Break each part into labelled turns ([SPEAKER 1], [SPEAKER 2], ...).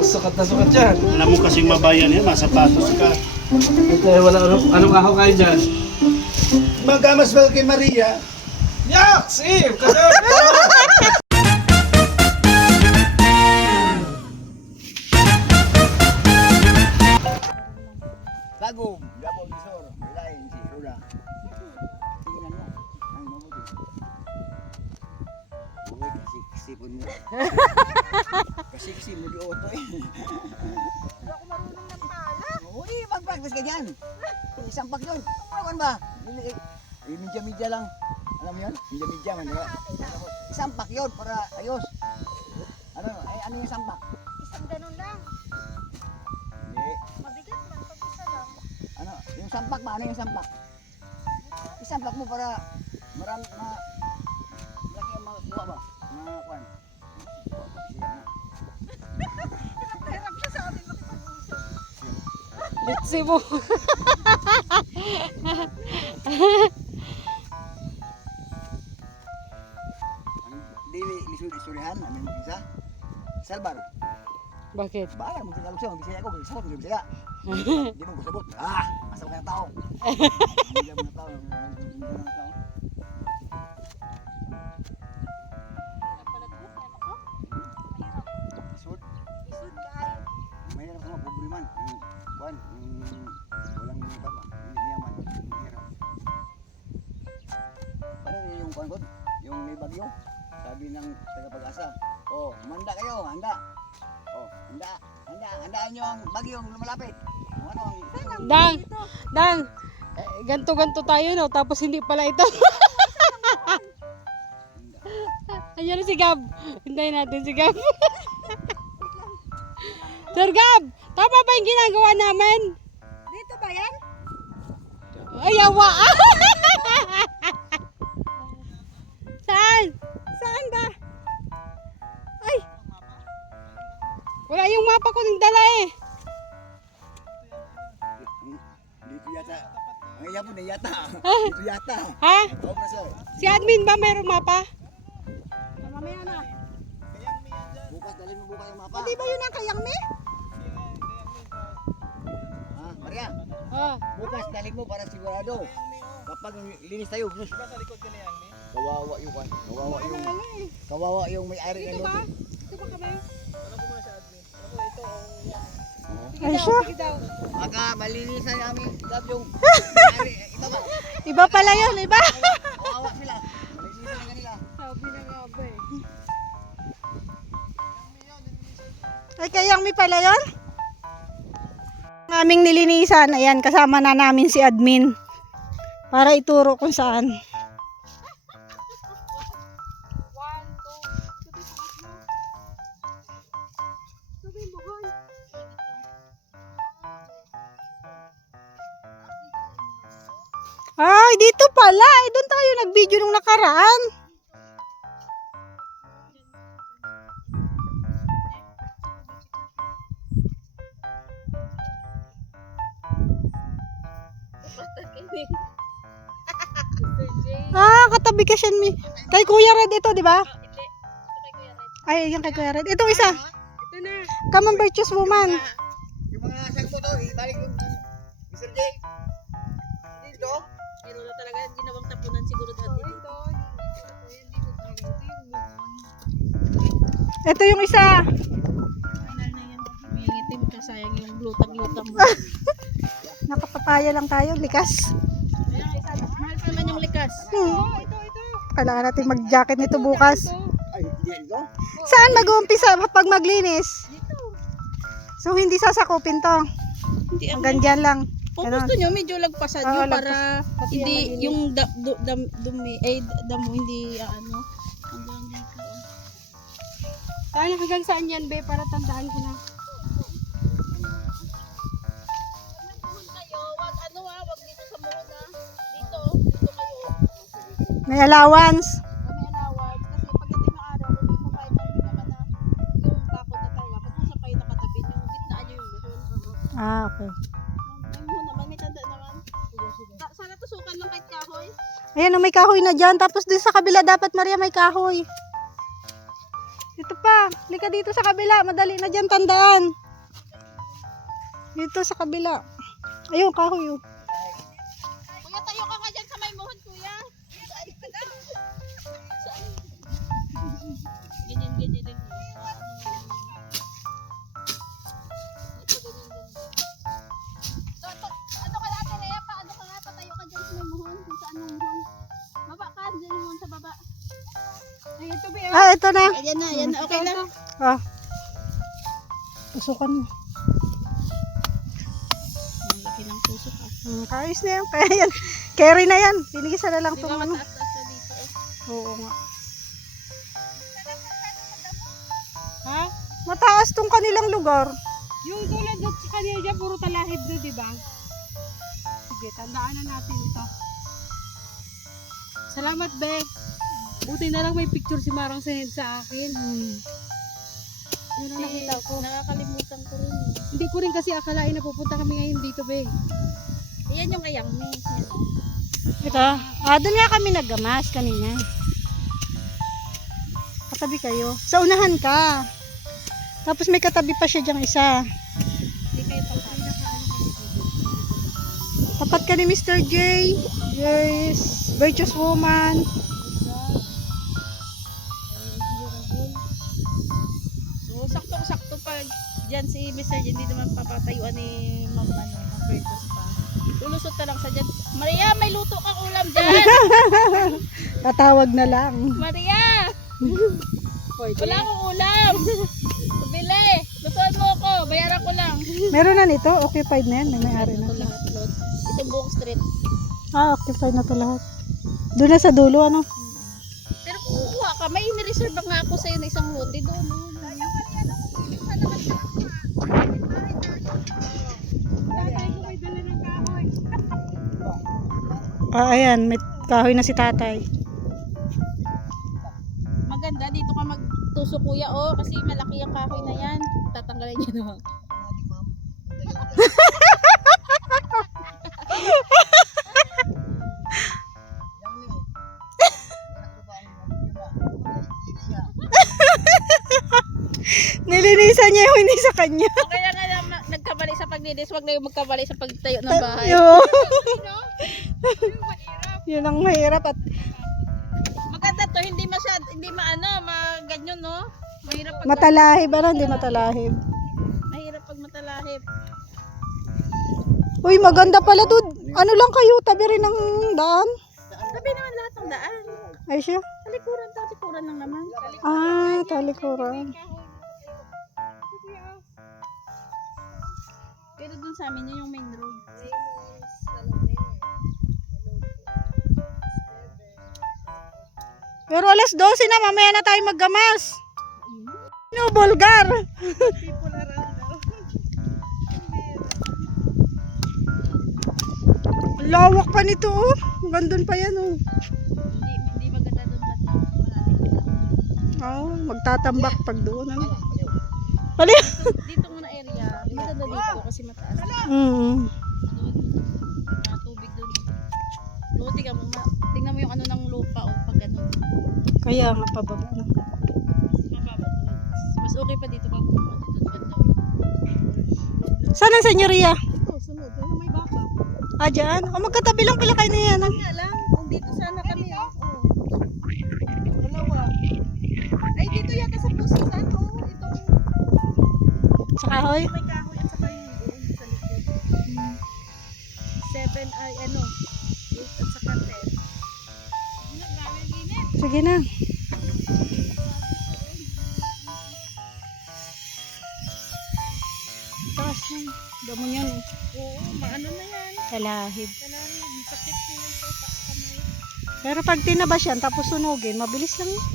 [SPEAKER 1] sukat na sukat yan.
[SPEAKER 2] Alam mo kasing mabayan yan, masapatos ka.
[SPEAKER 1] Ito eh, wala anong ahaw kayo dyan?
[SPEAKER 2] Magamas ba kay Maria?
[SPEAKER 1] Yak! Save! Kasi...
[SPEAKER 3] Bagong, gabong isor, ilain si Roda. Tingnan mo, ang mabuti. Uy, kasiksi po mo. Kasiksi mo di oto eh.
[SPEAKER 4] Hindi ako marunong nagpala.
[SPEAKER 3] Uy, mag-practice ka dyan. Isang pag doon. Ano ba? Midya-midya lang. Alam mo yun? Midya-midya man, diba? Isang pak yun para ayos. Ano yung isang pak?
[SPEAKER 4] Isang ganun lang.
[SPEAKER 3] Hindi.
[SPEAKER 4] Mabigat man pag isa lang.
[SPEAKER 3] Ano, yung sampak ba? Ano yung sampak? Isampak mo para marami malaki ang makuha ba? Mga kwan.
[SPEAKER 4] Hirap siya sa amin makipag-usap.
[SPEAKER 5] Litsi mo.
[SPEAKER 3] Dili lisuri-surihan, amin isa. Salbar.
[SPEAKER 5] Bakit?
[SPEAKER 3] Bahala mo Tagalog siya, magbisaya ako, magbisaya ako, magbisaya. Hindi mo kusabot. Masama ka ng tao. Hindi mo ng tao. Hindi mo ng tao. Isod.
[SPEAKER 4] Isod kayo.
[SPEAKER 3] Mahirap ka pobre man. Yung kwan, yung walang baba, hindi mayaman, mahirap. Paano rin yung kwan ko? Yung may bagyo? Sabi ng taga-Pag-asa, manda kayo, handa. Handaan nyo ang bagyong lumalapit. Kung ano ang...
[SPEAKER 5] Dang, ganto-ganto tayo no, tapos hindi pala ito. Ayan si Gab. Hintayin natin si Gab. Sir Gab, tama ba yung ginagawa namin?
[SPEAKER 4] Dito ba yan?
[SPEAKER 5] Ay, awa. Saan?
[SPEAKER 4] Saan ba?
[SPEAKER 5] Ay! Wala yung mapa ko ng dala eh.
[SPEAKER 3] Dito yata. Ang iya po na yata. Dito yata.
[SPEAKER 5] Ha?
[SPEAKER 3] Oo na sir.
[SPEAKER 5] Si admin ba mayroong mapa?
[SPEAKER 4] Mamaya na.
[SPEAKER 3] Bukas, dalhin mo bukas yung mapa.
[SPEAKER 4] Hindi ba yun ang kayang me?
[SPEAKER 3] Maria,
[SPEAKER 5] Ah.
[SPEAKER 3] bukas dalhin mo para sigurado. Kapag linis tayo, bus. Kawawa yung kwan. Kawawa yung may-ari ng luto.
[SPEAKER 4] Ito ba kami?
[SPEAKER 5] Ay siya.
[SPEAKER 3] Baka malinisan namin gab yung may-ari. Iba ba?
[SPEAKER 5] Iba pala yun, iba.
[SPEAKER 3] Kawawa sila. Malinisan na kanila.
[SPEAKER 4] Sabi na nga ba eh.
[SPEAKER 5] Ay, kayang mi pala yun? Ang aming nilinisan, ayan, kasama na namin si admin. Para ituro kung saan. Ay, dito pala. Eh, doon tayo nag-video nung nakaraan. Katabi ka siya mi. Kay Kuya Red ito, di ba? Ay, yan kay Kuya Red. Itong isa.
[SPEAKER 4] Ito na.
[SPEAKER 5] Come on, virtuous woman.
[SPEAKER 3] Yung mga sangko to, ibalik yung Mr. J. Dito?
[SPEAKER 4] Pero na talaga ginawang tapunan siguro dati dito.
[SPEAKER 5] Ito yung isa.
[SPEAKER 4] Final na yan. May itim ka sayang yung glutang-glutang mo.
[SPEAKER 5] Nakapapaya lang tayo, likas.
[SPEAKER 4] Ayan, isa. Mahal pa naman yung likas.
[SPEAKER 5] Ito. Kailangan natin mag-jacket nito bukas.
[SPEAKER 3] Ay, hindi ito?
[SPEAKER 5] Saan mag-uumpisa pag maglinis? So, hindi sasakupin to.
[SPEAKER 4] Hindi ako.
[SPEAKER 5] Hanggang dyan lang.
[SPEAKER 4] Kung
[SPEAKER 5] Ganon.
[SPEAKER 4] gusto nyo, medyo lagpasan
[SPEAKER 5] Oo,
[SPEAKER 4] nyo para
[SPEAKER 5] lagpas.
[SPEAKER 4] hindi yung dumi, damo hindi ano. Hanggang dito.
[SPEAKER 5] Saan hanggang saan yan, be? Para tandaan ko na.
[SPEAKER 4] Kayo, wag dito sa muna. Dito kayo.
[SPEAKER 5] May allowance.
[SPEAKER 4] May allowance kasi pagdating ng araw, kung hindi mo pa naman na yung bakod na talaga, pag usap kayo nakatabi yung gitnaan nyo yung buhol.
[SPEAKER 5] Ah, okay.
[SPEAKER 4] Ay mo naman, may tanda naman. Sana tusukan ng kahit kahoy.
[SPEAKER 5] Ayan, may kahoy na dyan. Tapos doon sa kabila dapat, Maria, may kahoy. Ito pa. pa. Lika dito sa kabila. Madali na dyan tandaan. Dito sa kabila. Ayun, kahoy. Oh.
[SPEAKER 4] Kuya, tayo ka nga dyan sa may muhon, kuya. Ganyan, ganyan din. Ano ka natin, Rhea? Paano ka nga? Patayo ka dyan sa may muhon. Kung saan ang muhon. Baba ka, dyan yung muhon sa baba. Ay, ito ba?
[SPEAKER 5] Ah, ito na.
[SPEAKER 4] Ayan na, ayan na. Okay na.
[SPEAKER 5] Ah. Tusukan mo.
[SPEAKER 4] Ang laki ng tusok ah.
[SPEAKER 5] Kaayos na yan. Kaya yan. Carry na yan. Pinigisa na lang
[SPEAKER 4] Di
[SPEAKER 5] itong
[SPEAKER 4] ba
[SPEAKER 5] ano.
[SPEAKER 4] mataas-taas na dito?
[SPEAKER 5] Oo nga.
[SPEAKER 4] Ha?
[SPEAKER 5] Mataas tong kanilang lugar.
[SPEAKER 4] Yung tulad doon sa kanila dyan, puro talahib doon, di ba? Sige, tandaan na natin ito. Salamat, Be. Buti na lang may picture si Marang sinend sa akin. Yun ang nakita ko. Nakakalimutan ko rin. Hindi ko rin kasi akalain na pupunta kami ngayon dito, Be. Iyan yung kayang me.
[SPEAKER 5] Ito. Doon nga kami naggamas kanina. Katabi kayo. Sa unahan ka. Tapos may katabi pa siya dyang isa.
[SPEAKER 4] Hindi kayo tapat.
[SPEAKER 5] Tapat ka ni Mr. J. Yes. Virtuous woman.
[SPEAKER 4] So, sakto-sakto pag dyan si Mr. J, hindi naman papatayuan ni Ma'am Fergus pa. Lulusot na lang sa dyan. Maria, may luto kang ulam dyan!
[SPEAKER 5] Tatawag na lang.
[SPEAKER 4] Maria! Wala akong ulam! Pabili! Lutuan mo ako! Bayaran ko lang!
[SPEAKER 5] Meron na nito. Occupied na yan. May may-ari na.
[SPEAKER 4] Ito lahat, Lord. Itong buong street.
[SPEAKER 5] Occupied na to lahat. Doon na sa dulo, ano?
[SPEAKER 4] Pero kung kukuha ka, may nireserve nga ako sa'yo na isang lote doon.
[SPEAKER 5] Ayan. May kahoy na si tatay.
[SPEAKER 4] Maganda, dito ka magtusok kuya, oh, kasi malaki ang kahoy na yan. Tatanggalin niya naman.
[SPEAKER 5] Nilinisan niya yung hindi sa kanya.
[SPEAKER 4] Kaya nga nagkabali sa paglinis, wag na yung magkabali sa pagtayo ng bahay.
[SPEAKER 5] Yo. Yun ang mahirap at
[SPEAKER 4] Maganda to, hindi masyad, hindi maano, maganyan no. Mahirap pag
[SPEAKER 5] matalahib. Ano? Hindi matalahib.
[SPEAKER 4] mahirap pag matalahib.
[SPEAKER 5] Uy, maganda pala to. Ano lang kayo? Tabi rin ng daan.
[SPEAKER 4] Sabi naman lahat ng daan.
[SPEAKER 5] Ay siya.
[SPEAKER 4] Talikuran lang naman.
[SPEAKER 5] Talikuran.
[SPEAKER 4] Pero dun sa amin yun yung main road.
[SPEAKER 5] Pero alas 12 na, mamaya na tayo maggamas. No, Bulgar. Lawak pa nito, oh. Gandun pa yan, oh.
[SPEAKER 4] Hindi maganda dun malalim.
[SPEAKER 5] Oh, magtatambak pag doon, ano. Pali.
[SPEAKER 4] Dito muna area, maganda dito kasi mataas.
[SPEAKER 5] Mm.
[SPEAKER 4] Doon, tubig doon. No, tingnan mo yung ano ng lupa o pag ganun.
[SPEAKER 5] Kaya nga pababa na.
[SPEAKER 4] Mababa doon. Mas okay pa dito pag ano doon banda.
[SPEAKER 5] Saan ang senyoria?
[SPEAKER 4] Ito, sunod. Ano may baka?
[SPEAKER 5] Dyan? Magkatabi lang pala kayo na yan. ah.
[SPEAKER 4] Kaya lang, kung dito sana kami. Oh. Dalawa. Ay, dito yata sa puso sa ano. Ito.
[SPEAKER 5] Sa kahoy?
[SPEAKER 4] May kahoy at saka yung doon sa likod. 7 ay ano. 8 at saka 10. Grabe ang init.
[SPEAKER 5] Sige na. Taas na. Damo yan, eh.
[SPEAKER 4] Oo, maano na yan.
[SPEAKER 5] Talahib.
[SPEAKER 4] Kailangan sakit nila sa kamay.
[SPEAKER 5] Pero pag tinabas yan, tapos sunugin, mabilis lang yun.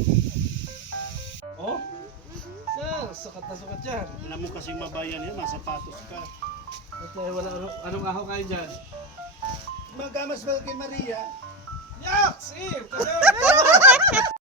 [SPEAKER 1] Oh? Sir, sukat na sukat yan.
[SPEAKER 2] Alam mo kasing mabayan yan, masapatos ka.
[SPEAKER 1] Ito wala anong aho kayo dyan.
[SPEAKER 2] Magamas ba kay Maria?
[SPEAKER 1] Yak! Steve! Kayo!